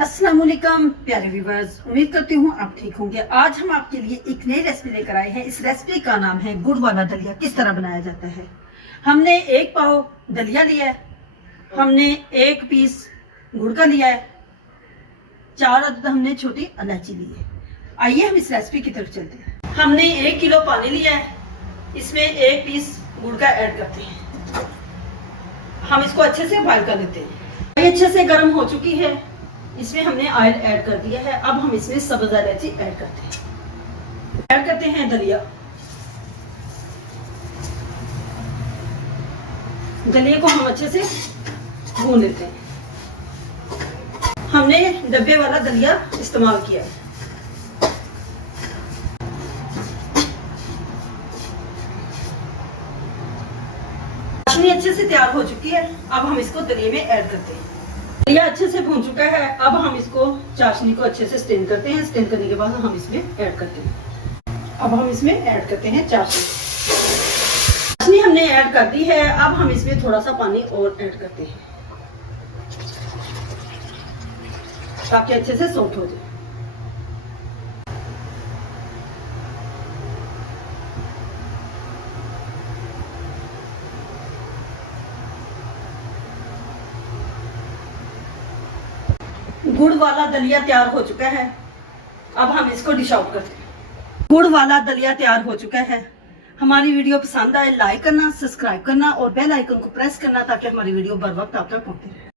अस्सलाम वालेकुम प्यारे व्यूवर्स, उम्मीद करती हूँ आप ठीक होंगे। आज हम आपके लिए एक नई रेसिपी लेकर आए हैं। इस रेसिपी का नाम है गुड़ वाला दलिया। किस तरह बनाया जाता है। हमने 1 पाव दलिया लिया है, हमने 1 पीस गुड़ का लिया है, 4 अदद हमने छोटी इलायची ली है। आइए हम इस रेसिपी की तरफ चलते हैं। हमने 1 किलो पानी लिया है, इसमें 1 पीस गुड़ का ऐड करते हैं। हम इसको अच्छे से बॉइल कर लेते हैं। ये अच्छे से गर्म हो चुकी है, इसमें हमने ऑयल ऐड कर दिया है। अब हम इसमें सब्ज इलायची ऐड करते हैं दलिया। दलिया को हम अच्छे से भून लेते हैं। हमने डब्बे वाला दलिया इस्तेमाल किया है। चाशनी अच्छे से तैयार हो चुकी है, अब हम इसको दलिये में ऐड करते हैं। दलिया अच्छे से भून चुका है, अब हम इसको चाशनी को अच्छे से स्टेन करते हैं। स्टेन करने के बाद हम इसमें ऐड करते हैं। अब हम इसमें ऐड करते हैं चाशनी। चाशनी हमने ऐड कर दी है, अब हम इसमें थोड़ा सा पानी और ऐड करते हैं ताकि अच्छे से सॉफ्ट हो जाए। गुड़ वाला दलिया तैयार हो चुका है, अब हम इसको डिश आउट करते हैं। गुड़ वाला दलिया तैयार हो चुका है। हमारी वीडियो पसंद आए लाइक करना, सब्सक्राइब करना और बेल आइकन को प्रेस करना ताकि हमारी वीडियो बर वक्त आप तक पहुंचती रहे।